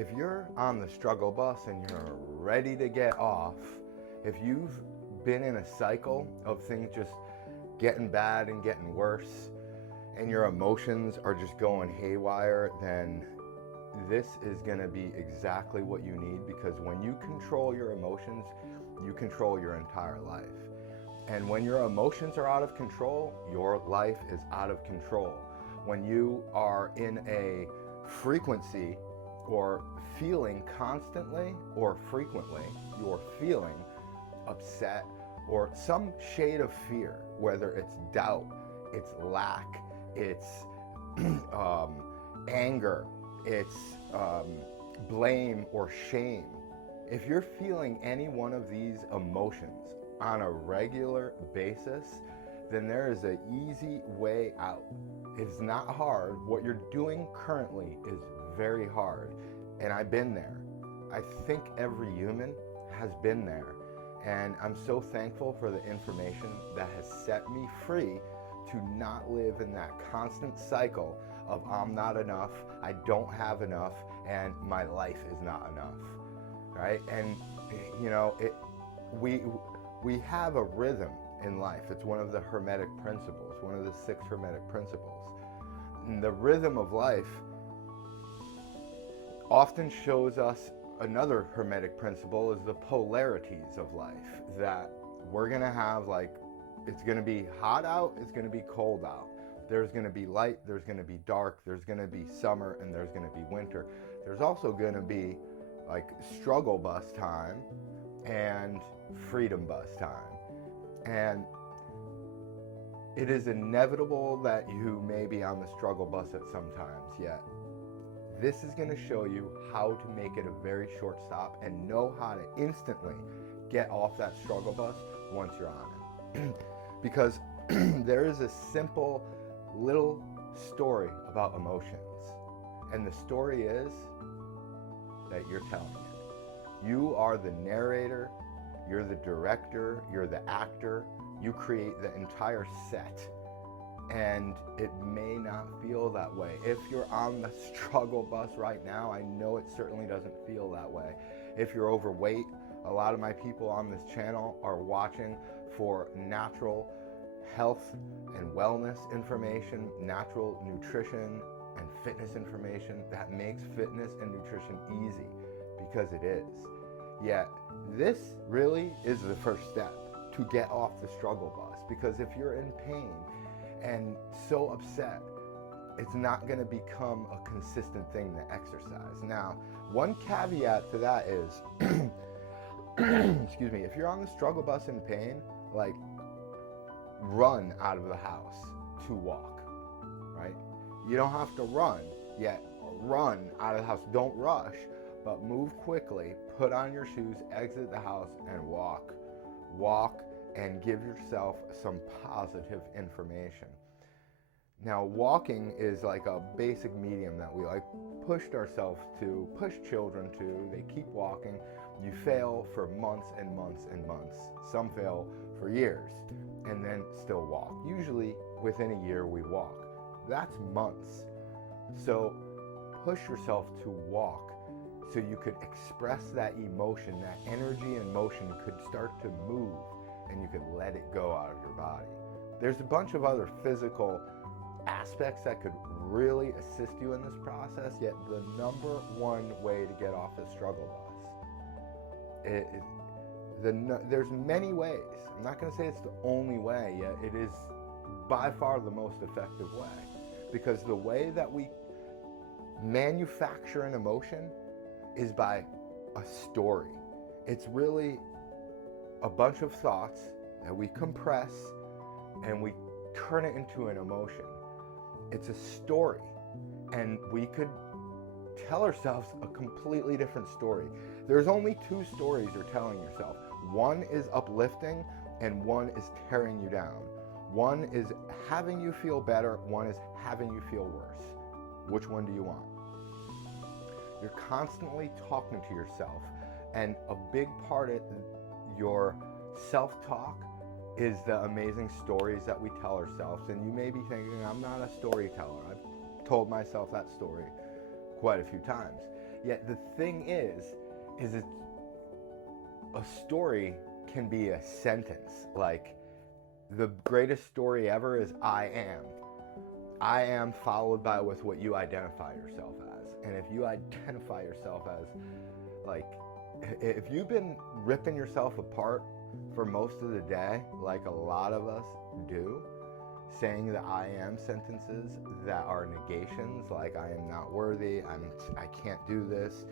if you're on the struggle bus and you're ready to get off, if you've been in a cycle of things just getting bad and getting worse, and your emotions are just going haywire, then this is going to be exactly what you need, because when you control your emotions, you control your entire life. And when your emotions are out of control, your life is out of control. When you are in a frequency or feeling constantly or frequently, you're feeling upset or some shade of fear, whether it's doubt, it's lack, it's anger, it's blame or shame. If you're feeling any one of these emotions on a regular basis, then there is an easy way out. It's not hard. What you're doing currently is very hard. And I've been there. I think every human has been there. And I'm so thankful for the information that has set me free to not live in that constant cycle of I'm not enough, I don't have enough, and my life is not enough, right? And you know, we have a rhythm in life. It's one of the Hermetic principles, one of the 6 Hermetic principles. And the rhythm of life often shows us another Hermetic principle, is the polarities of life, that we're gonna have, like, it's gonna be hot out, it's gonna be cold out. There's gonna be light, there's gonna be dark, there's gonna be summer, and there's gonna be winter. There's also gonna be like struggle bus time and freedom bus time. And it is inevitable that you may be on the struggle bus at some times, yet this is going to show you how to make it a very short stop and know how to instantly get off that struggle bus once you're on it. Because there is a simple little story about emotions. And the story is that you're telling it. You are the narrator, you're the director, you're the actor, you create the entire set. And it may not feel that way. If you're on the struggle bus right now, I know it certainly doesn't feel that way. If you're overweight, a lot of my people on this channel are watching for natural health and wellness information, natural nutrition and fitness information that makes fitness and nutrition easy, because it is. Yet, this really is the first step to get off the struggle bus, because if you're in pain and so upset, it's not going to become a consistent thing to exercise. Now, one caveat to that is, excuse me, if you're on the struggle bus in pain, like, run out of the house to walk, right? You don't have to run, yet run out of the house. Don't rush, but move quickly, put on your shoes, exit the house, and walk. Walk and give yourself some positive information. Now, walking is like a basic medium that we like pushed ourselves to, push children to. They keep walking. You fail for months and months and months. Some fail for years and then still walk. Usually within a year we walk. That's months. So push yourself to walk so you could express that emotion, that energy and motion could start to move, and you could let it go out of your body. There's a bunch of other physical aspects that could really assist you in this process, yet the number one way to get off the struggle bus, there's many ways. I'm not going to say it's the only way, yet it is by far the most effective way. Because the way that we manufacture an emotion is by a story. It's really a bunch of thoughts that we compress and we turn it into an emotion. It's a story, and we could tell ourselves a completely different story. There's only 2 stories you're telling yourself. One is uplifting and one is tearing you down. One is having you feel better, one is having you feel worse. Which one do you want? You're constantly talking to yourself, and a big part of your self-talk is the amazing stories that we tell ourselves. And you may be thinking, I'm not a storyteller. I've told myself that story quite a few times. Yet the thing is it's, a story can be a sentence. Like, the greatest story ever is I am. I am followed by with what you identify yourself as. And if you identify yourself as, like, if you've been ripping yourself apart for most of the day, like a lot of us do, saying the I am sentences that are negations, like I am not worthy, I can't do this.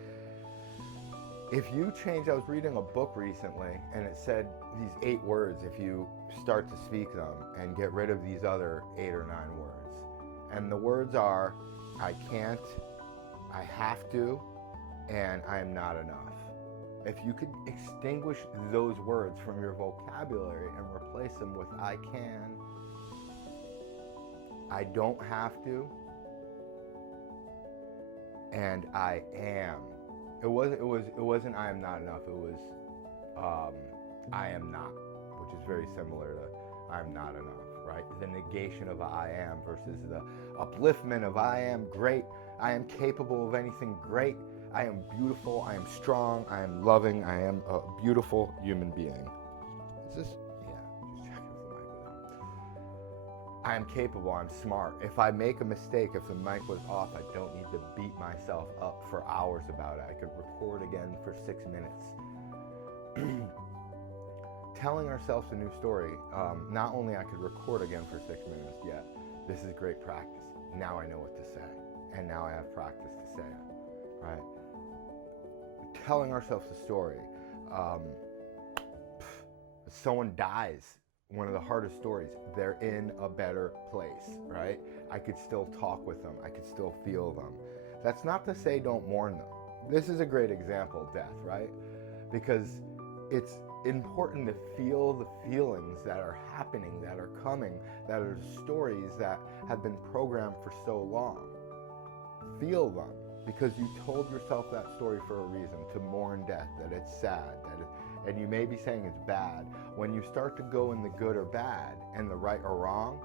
If you change, I was reading a book recently and it said these 8 words, if you start to speak them and get rid of these other 8 or 9 words. And the words are, I can't, I have to, and I am not enough. If you could extinguish those words from your vocabulary and replace them with I can, I don't have to, and I am. It wasn't I am not enough. It was I am not, which is very similar to I am not enough, right? The negation of I am versus the upliftment of I am great. I am capable of anything great. I am beautiful. I am strong. I am loving. I am a beautiful human being. Is this? Yeah, just checking if the mic was on. I am capable. I'm smart. If I make a mistake, if the mic was off, I don't need to beat myself up for hours about it. I could record again for 6 minutes. Telling ourselves a new story. Not only I could record again for 6 minutes, yet this is great practice. Now I know what to say, and now I have practice to say it, right? Telling ourselves a story. Someone dies, one of the hardest stories. They're in a better place, right? I could still talk with them. I could still feel them. That's not to say don't mourn them. This is a great example of death, right? Because it's important to feel the feelings that are happening, that are coming, that are stories that have been programmed for so long. Feel them, because you told yourself that story for a reason, to mourn death, that it's sad, and you may be saying it's bad. When you start to go in the good or bad and the right or wrong,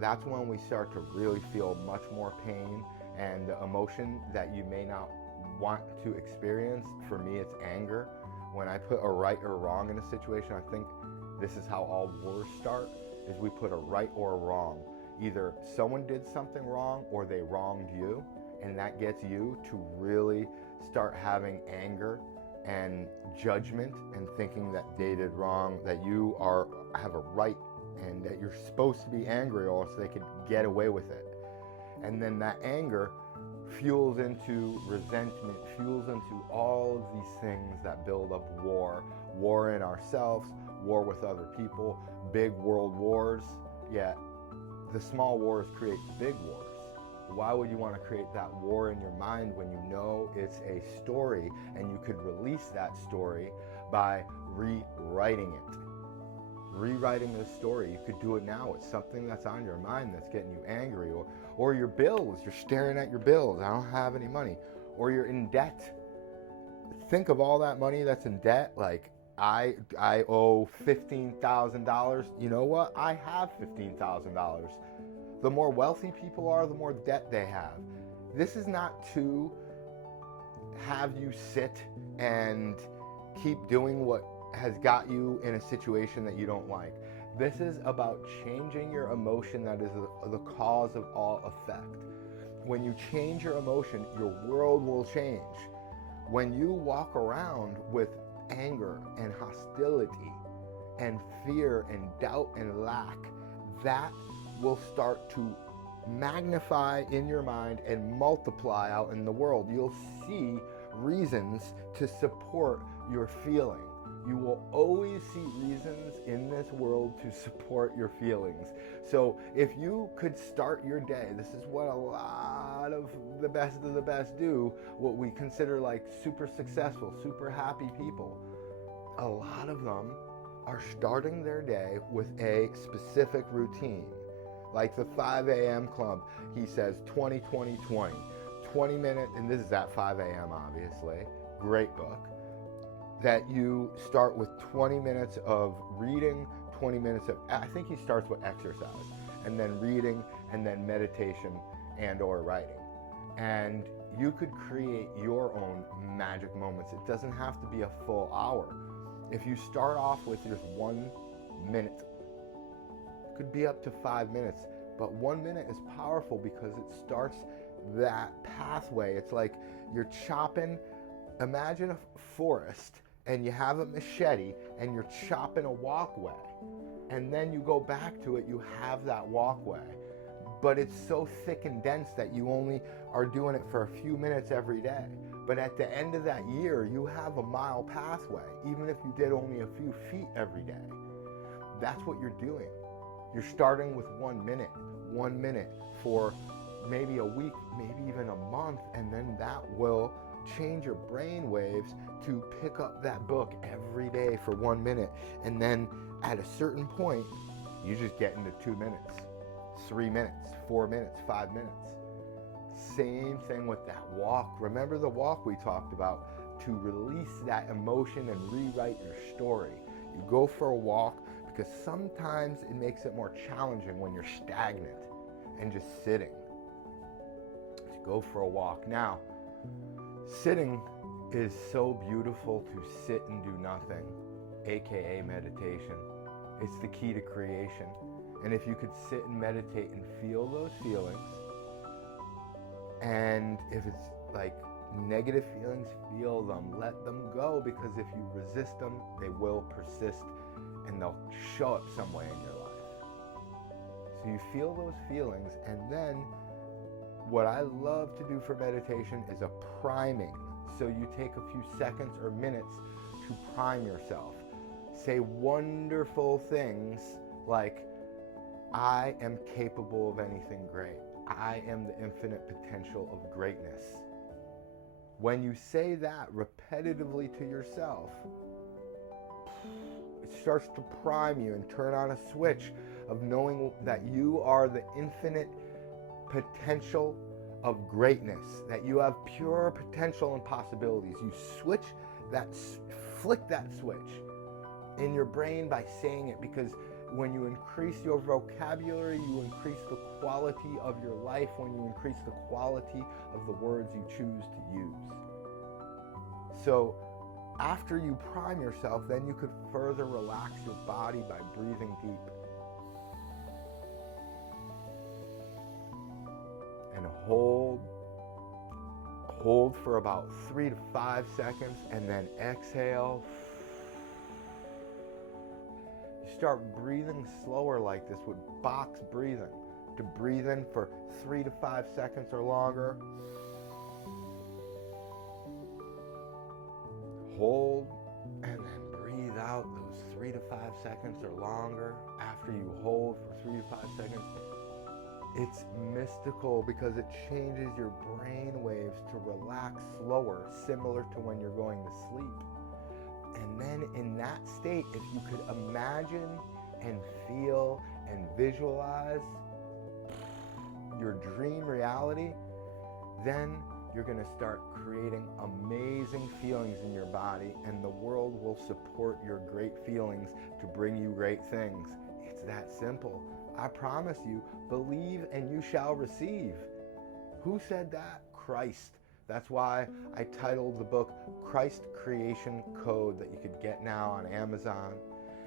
that's when we start to really feel much more pain and the emotion that you may not want to experience. For me, it's anger. When I put a right or wrong in a situation, I think this is how all wars start, is we put a right or a wrong. Either someone did something wrong or they wronged you, and that gets you to really start having anger and judgment and thinking that they did wrong, that you have a right and that you're supposed to be angry or else they could get away with it. And then that anger fuels into resentment, fuels into all of these things that build up war in ourselves, war with other people, big world wars. Yet the small wars create big wars. Why would you want to create that war in your mind when you know it's a story and you could release that story by rewriting it? Rewriting this story, you could do it now. It's something that's on your mind that's getting you angry, or your bills. You're staring at your bills. I don't have any money. Or you're in debt. Think of all that money that's in debt. Like, I owe $15,000. You know what? I have $15,000. The more wealthy people are, the more debt they have. This is not to have you sit and keep doing what has got you in a situation that you don't like. This is about changing your emotion that is the cause of all effect. When you change your emotion, your world will change. When you walk around with anger and hostility and fear and doubt and lack, that will start to magnify in your mind and multiply out in the world. You'll see reasons to support your feeling. You will always see reasons in this world to support your feelings. So if you could start your day, this is what a lot of the best do, what we consider like super successful, super happy people. A lot of them are starting their day with a specific routine. Like the 5 a.m. club, he says 20, 20, 20. 20 minutes, and this is at 5 a.m. obviously, great book. That you start with 20 minutes of reading, 20 minutes of, I think he starts with exercise, and then reading, and then meditation and or writing. And you could create your own magic moments. It doesn't have to be a full hour. If you start off with just 1 minute, it could be up to 5 minutes, but 1 minute is powerful because it starts that pathway. It's like you're chopping, imagine a forest and you have a machete and you're chopping a walkway, and then you go back to it, you have that walkway, but it's so thick and dense that you only are doing it for a few minutes every day. But at the end of that year, you have a mile pathway, even if you did only a few feet every day. That's what you're doing. You're starting with 1 minute, 1 minute for maybe a week, maybe even a month, and then that will change your brain waves to pick up that book every day for 1 minute. And then at a certain point, you just get into 2 minutes, 3 minutes, 4 minutes, 5 minutes. Same thing with that walk. Remember the walk we talked about, to release that emotion and rewrite your story. You go for a walk because sometimes it makes it more challenging when you're stagnant and just sitting. So go for a walk. Now, sitting is so beautiful, to sit and do nothing, aka meditation. It's the key to creation. And if you could sit and meditate and feel those feelings, and if it's like negative feelings, feel them, let them go, because if you resist them, they will persist and they'll show up some way in your life. So you feel those feelings, and then what I love to do for meditation is a priming. So you take a few seconds or minutes to prime yourself. Say wonderful things like, I am capable of anything great. I am the infinite potential of greatness. When you say that repetitively to yourself, it starts to prime you and turn on a switch of knowing that you are the infinite potential of greatness, that you have pure potential and possibilities. You flick that switch in your brain by saying it, because when you increase your vocabulary, you increase the quality of your life. When you increase the quality of the words you choose to use. So after you prime yourself, then you could further relax your body by breathing deep. And hold for about 3 to 5 seconds, and then exhale. Start breathing slower like this with box breathing, to breathe in for 3 to 5 seconds or longer. Hold, and then breathe out those 3 to 5 seconds or longer. After you hold for 3 to 5 seconds, it's mystical because it changes your brain waves to relax slower, similar to when you're going to sleep. And then in that state, if you could imagine and feel and visualize your dream reality, then you're going to start creating amazing feelings in your body, and the world will support your great feelings to bring you great things. It's that simple. I promise you, believe and you shall receive. Who said that? Christ. That's why I titled the book Christ Creation Code, that you could get now on Amazon.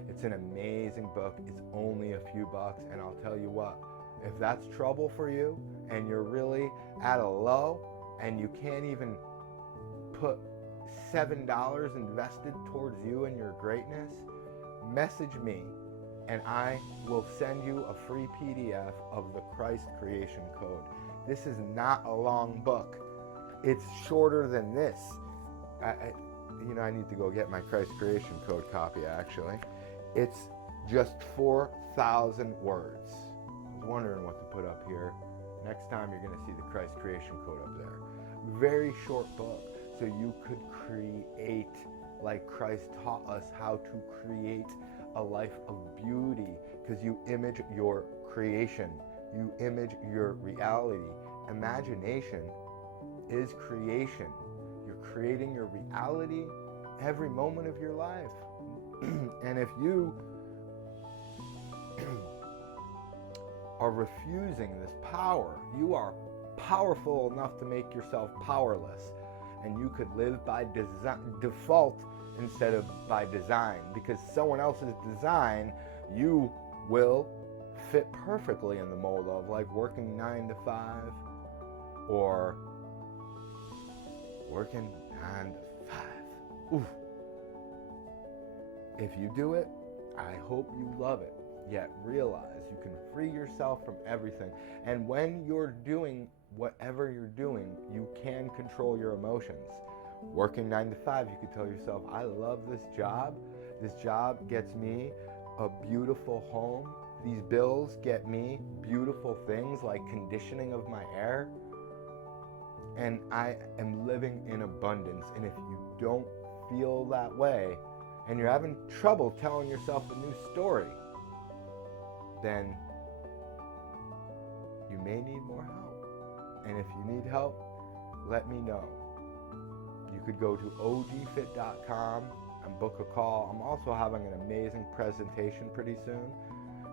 It's an amazing book. It's only a few bucks, and I'll tell you what, if that's trouble for you and you're really at a low and you can't even put $7 invested towards you and your greatness, message me and I will send you a free PDF of the Christ Creation Code. This is not a long book. It's shorter than this. I need to go get my Christ Creation Code copy, actually. It's just 4,000 words. I was wondering what to put up here. Next time you're going to see the Christ Creation Code up there. Very short book, so you could create like Christ taught us how to create a life of beauty, because you image your creation. You image your reality. Imagination is creation. You're creating your reality every moment of your life. And if you are refusing this power, you are powerful enough to make yourself powerless. and you could live by default instead of by design, because someone else's design you will fit perfectly in the mold of, like working 9 to 5 or working 9 to 5. Oof. If you do it, I hope you love it, yet realize you can free yourself from everything. And when you're doing whatever you're doing, you can control your emotions. Working 9 to 5, you could tell yourself, I love this job. This job gets me a beautiful home. These bills get me beautiful things like conditioning of my air. And I am living in abundance. And if you don't feel that way, and you're having trouble telling yourself a new story, then you may need more help. And if you need help, let me know. You could go to ogfit.com and book a call. I'm also having an amazing presentation pretty soon.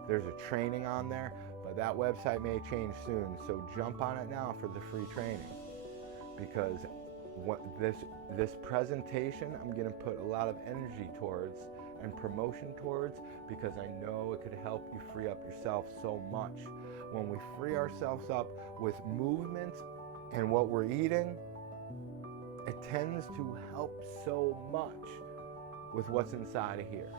There's a training on there, but that website may change soon. So jump on it now for the free training, because this presentation I'm going to put a lot of energy towards and promotion towards, because I know it could help you free up yourself so much. When we free ourselves up with movement and what we're eating, it tends to help so much with what's inside of here.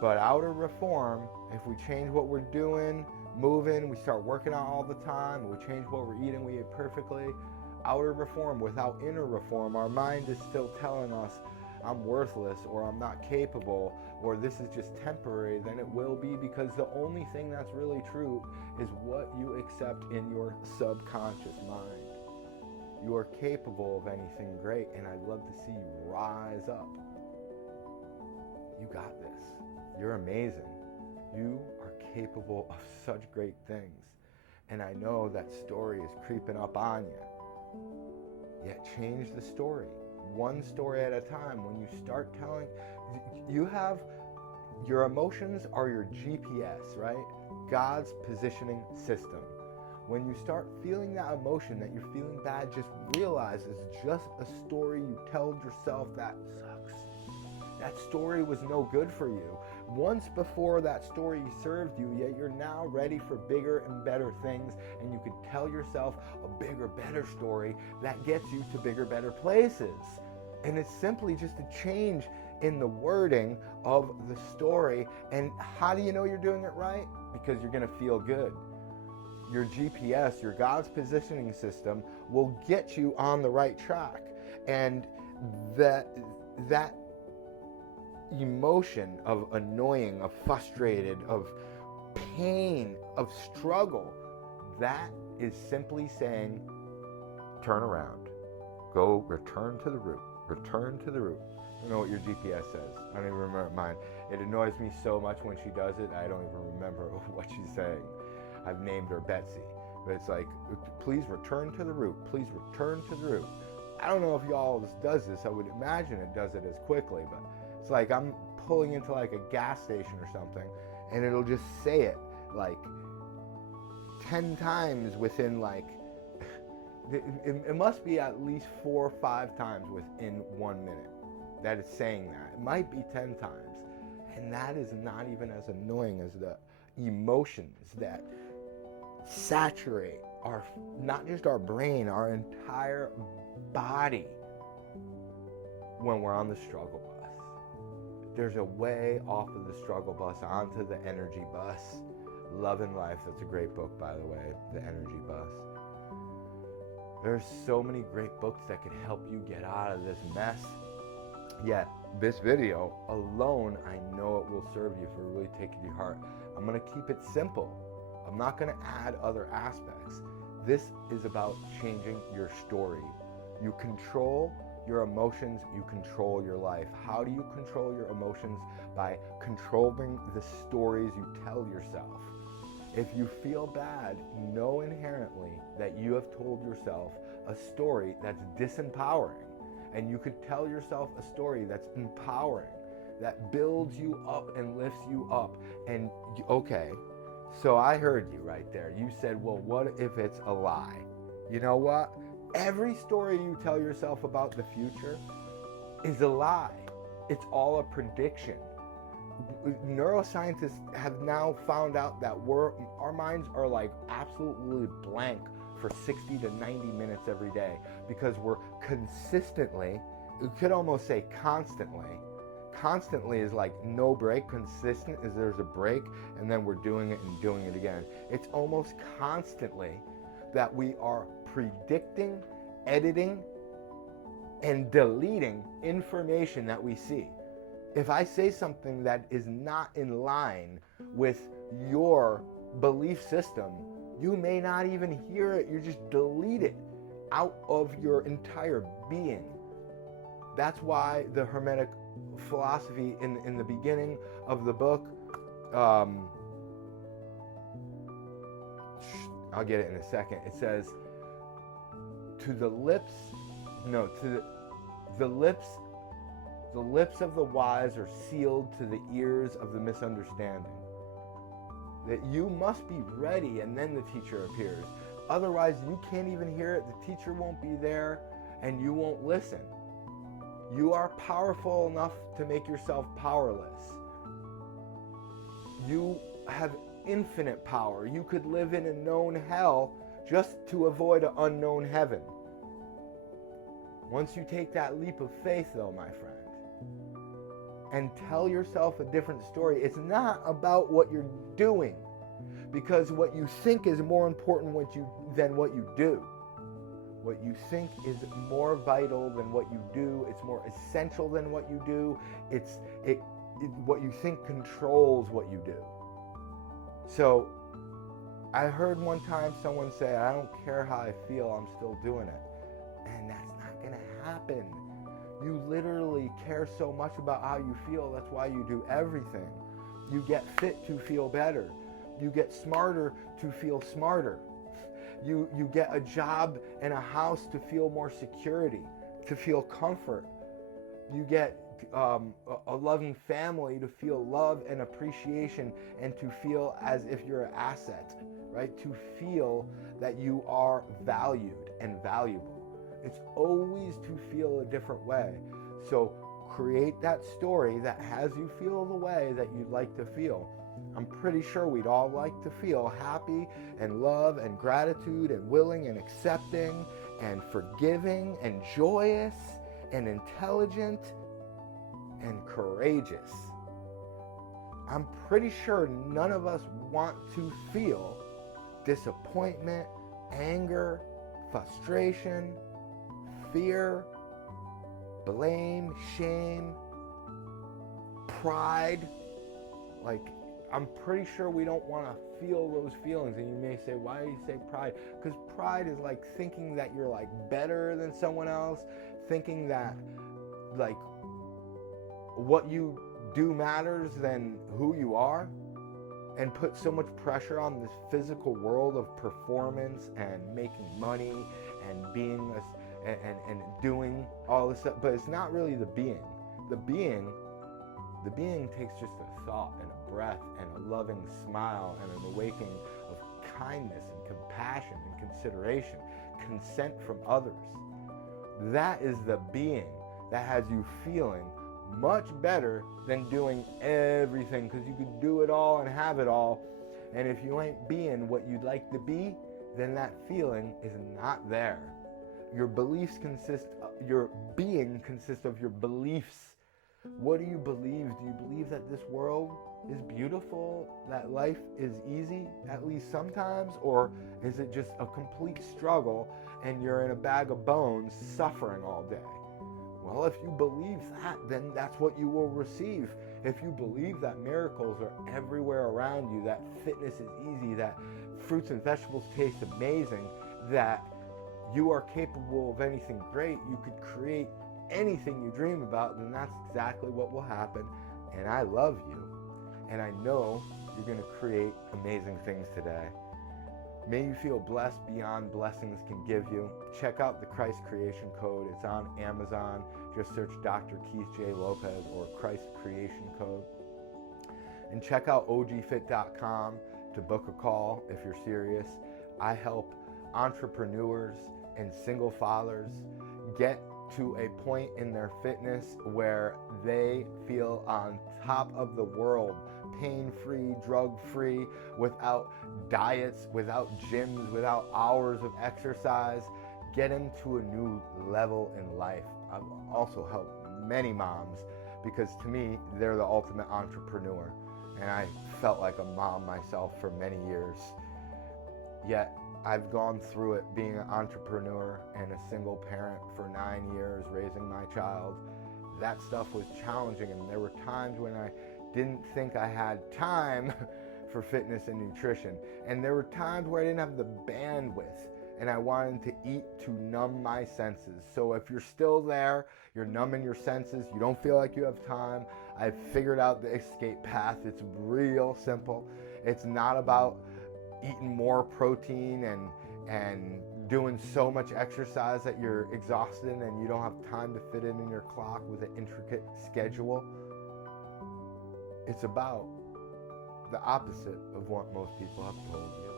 But outer reform, if we change what we're doing, moving, we start working out all the time, we change what we're eating, we eat perfectly. Outer reform without inner reform, our mind is still telling us I'm worthless, or I'm not capable, or this is just temporary. Then it will be, because the only thing that's really true is what you accept in your subconscious mind. You are capable of anything great, and I'd love to see you rise up. You got this. You're amazing. You are capable of such great things. And I know that story is creeping up on you. Yet change the story. One story at a time. When you start telling, you have, your emotions are your GPS, right? God's positioning system. When you start feeling that emotion that you're feeling bad, just realize it's just a story you told yourself that sucks. That story was no good for you. Once before, that story served you, yet you're now ready for bigger and better things, and you could tell yourself a bigger, better story that gets you to bigger, better places. And it's simply just a change in the wording of the story. And how do you know you're doing it right? Because you're going to feel good. Your GPS, your God's positioning system, will get you on the right track. And that emotion of annoying, of frustrated, of pain, of struggle, that is simply saying, turn around. Go, return to the root. Return to the root. I don't know what your GPS says. I don't even remember mine. It annoys me so much when she does it, I don't even remember what she's saying. I've named her Betsy. But it's like, please return to the root. Please return to the root. I don't know if y'all does this. I would imagine it does it as quickly, but it's like I'm pulling into like a gas station or something, and it'll just say it like 10 times within like, it must be at least 4 or 5 times within 1 minute that it's saying that. It might be 10 times. And that is not even as annoying as the emotions that saturate our, not just our brain, our entire body when we're on the struggle bus. There's a way off of the struggle bus onto the energy bus. Love and Life, that's a great book, by the way, The Energy Bus. There's so many great books that could help you get out of this mess. Yet, this video alone, I know it will serve you for really taking your heart. I'm going to keep it simple. I'm not going to add other aspects. This is about changing your story. You control your emotions, you control your life. How do you control your emotions? By controlling the stories you tell yourself. If you feel bad, know inherently that you have told yourself a story that's disempowering. And you could tell yourself a story that's empowering, that builds you up and lifts you up. And okay, so I heard you right there. You said, well, what if it's a lie? You know what? Every story you tell yourself about the future is a lie. It's all a prediction. Neuroscientists have now found out that our minds are like absolutely blank for 60 to 90 minutes every day because we're consistently, you could almost say constantly is like no break. Consistent is there's a break and then we're doing it and doing it again. It's almost constantly that we are predicting, editing, and deleting information that we see. If I say something that is not in line with your belief system, you may not even hear it. You just delete it out of your entire being. That's why the Hermetic philosophy in the beginning of the book, I'll get it in a second. It says, the lips of the wise are sealed to the ears of the misunderstanding. That you must be ready and then the teacher appears. Otherwise, you can't even hear it. The teacher won't be there and you won't listen. You are powerful enough to make yourself powerless. You have infinite power. You could live in a known hell just to avoid an unknown heaven. Once you take that leap of faith, though, my friend, and tell yourself a different story, it's not about what you're doing, because what you think is more important than what you do. What you think is more vital than what you do. It's more essential than what you do. What you think controls what you do. So I heard one time someone say, I don't care how I feel, I'm still doing it. And that's not going to happen. You literally care so much about how you feel. That's why you do everything. You get fit to feel better. You get smarter to feel smarter. You get a job and a house to feel more security, to feel comfort. You get a loving family to feel love and appreciation and to feel as if you're an asset, right? To feel that you are valued and valuable. It's always to feel a different way. So create that story that has you feel the way that you'd like to feel. I'm pretty sure we'd all like to feel happy and love and gratitude and willing and accepting and forgiving and joyous and intelligent and courageous. I'm pretty sure none of us want to feel disappointment, anger, frustration, fear, blame, shame, pride. Like, I'm pretty sure we don't want to feel those feelings. And you may say, why do you say pride? Because pride is like thinking that you're like better than someone else, thinking that like what you do matters than who you are, and put so much pressure on this physical world of performance and making money and being and doing all this stuff. But it's not really the being. The being takes just a thought and a breath and a loving smile and an awakening of kindness and compassion and consideration, consent from others. That is the being that has you feeling much better than doing everything, because you can do it all and have it all. And if you ain't being what you'd like to be, then that feeling is not there. Your beliefs your being consists of your beliefs. What do you believe? Do you believe that this world is beautiful, that life is easy, at least sometimes? Or is it just a complete struggle and you're in a bag of bones suffering all day? Well, if you believe that, then that's what you will receive. If you believe that miracles are everywhere around you, that fitness is easy, that fruits and vegetables taste amazing, that you are capable of anything great, you could create anything you dream about, then that's exactly what will happen. And I love you, and I know you're going to create amazing things today. May you feel blessed beyond blessings can give you. Check out the Christ Creation Code. It's on Amazon. Just search Dr. Keith J. Lopez or Christ Creation Code. And check out ogfit.com to book a call if you're serious. I help entrepreneurs and single fathers get to a point in their fitness where they feel on top of the world, pain-free, drug-free, without diets, without gyms, without hours of exercise, get them to a new level in life. I've also helped many moms because to me, they're the ultimate entrepreneur. And I felt like a mom myself for many years. Yet I've gone through it being an entrepreneur and a single parent for 9 years, raising my child. That stuff was challenging, and there were times when I didn't think I had time for fitness and nutrition. And there were times where I didn't have the bandwidth and I wanted to eat to numb my senses. So if you're still there, you're numbing your senses, you don't feel like you have time, I've figured out the escape path. It's real simple. It's not about eating more protein and doing so much exercise that you're exhausted and you don't have time to fit it in your clock with an intricate schedule. It's about the opposite of what most people have told you.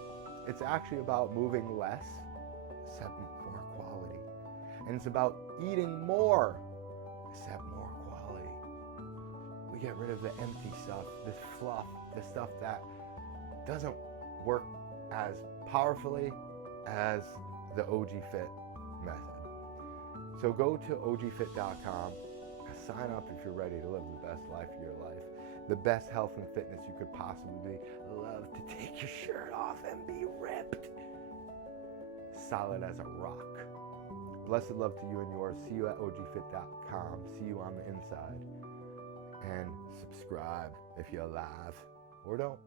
It's actually about moving less, except more quality. And it's about eating more, except more quality. We get rid of the empty stuff, this fluff, the stuff that doesn't work as powerfully as the OG Fit method. So go to ogfit.com, sign up if you're ready to live the best life of your life, the best health and fitness you could possibly be. Love to take your shirt off and be ripped, solid as a rock. Blessed love to you and yours. See you at ogfit.com. See you on the inside. And subscribe if you're alive, or don't.